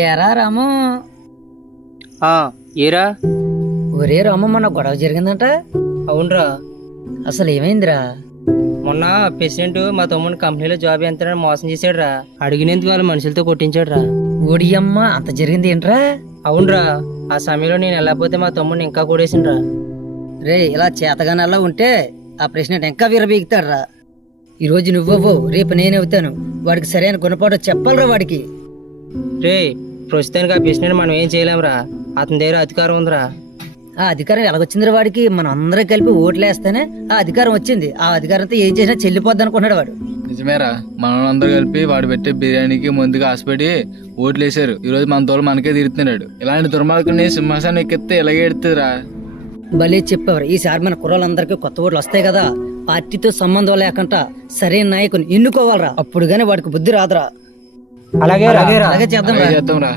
ఏరా రాము. ఏరా? ఒరే రాము, మొన్న గొడవ జరిగిందంట. అవునరా. అసలు ఏమైందిరా? మొన్న ప్రెసిడెంట్ మా తమ్ముని కంపెనీలో జాబ్ ఎంతని మోసం చేశాడు రా. అడిగినందుకు వాళ్ళ మనుషులతో కొట్టించాడు రా. ఓడియమ్మ, అంత జరిగింది ఏంట్రా? అవునరా. ఆ సమయంలో నేను వెళ్ళకపోతే మా తమ్ముడిని ఇంకా కొడేసిండ్రా. రే, ఇలా చేతగానల్లా ఉంటే ఆ ప్రెసిడెంట్ ఇంకా విరబీగుతాడు రా. ఈరోజు నువ్వవ్వు, రేపు నేనవుతాను. వాడికి సరైన గుణపాఠం చెప్పాలరా వాడికి. రే, ప్రస్తుతానికి ఆ ప్రెసిడెంట్ మనం ఏం చేయలేంరా. అతని దగ్గర అధికారం ఉందిరా. ఆ అధికారం ఎలాగొచ్చిందిరా వాడికి? మనం అందరం కలిపి ఓట్లేస్తేనే ఆ అధికారం వచ్చింది. ఆ అధికారంతో ఏం చేసినా చెల్లిపోద్ది అనుకున్నాడు వాడు. నిజమేరా, మనలందరూ కలిపి వాడు పెట్టే బిర్యానీకి ముందుగా ఆశపడి ఓట్లేశారు. ఈ రోజు మన తోలు మనకే తీరుతున్నాడు. ఇలాంటి దుర్మార్గుని సింహాసనం ఎక్కితే ఇలాగే ఎడుతుందిరా. భలే చెప్పేవారు. ఈసారి మన కుర్రాళ్ళందరికీ కొత్త ఓట్లు వస్తాయి కదా, పార్టీతో సంబంధం లేకుండా సరైన నాయకుని ఎన్నుకోవాలరా. అప్పుడు గానీ వాడికి బుద్ధి రాదురా. అలాగే అలాగే చేద్దాం రా. చేద్దాం రా.